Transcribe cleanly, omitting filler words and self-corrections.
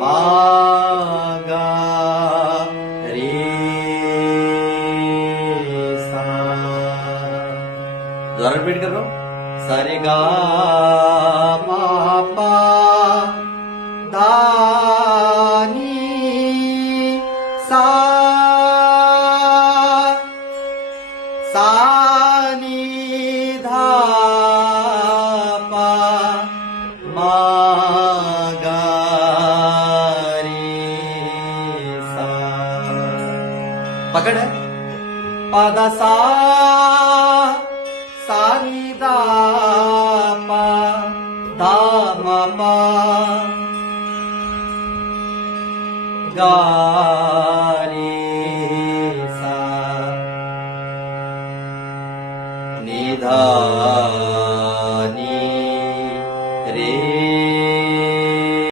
मा गा रे सा। दोबारा रिपीट कर रहा हूं। सा रे गा मा पा धा नी सा, सा नी धा पा मा गा रे सा। पकड़ है। पादा सा, सा नी दा पा धा मा पा गा रे सा, नि धा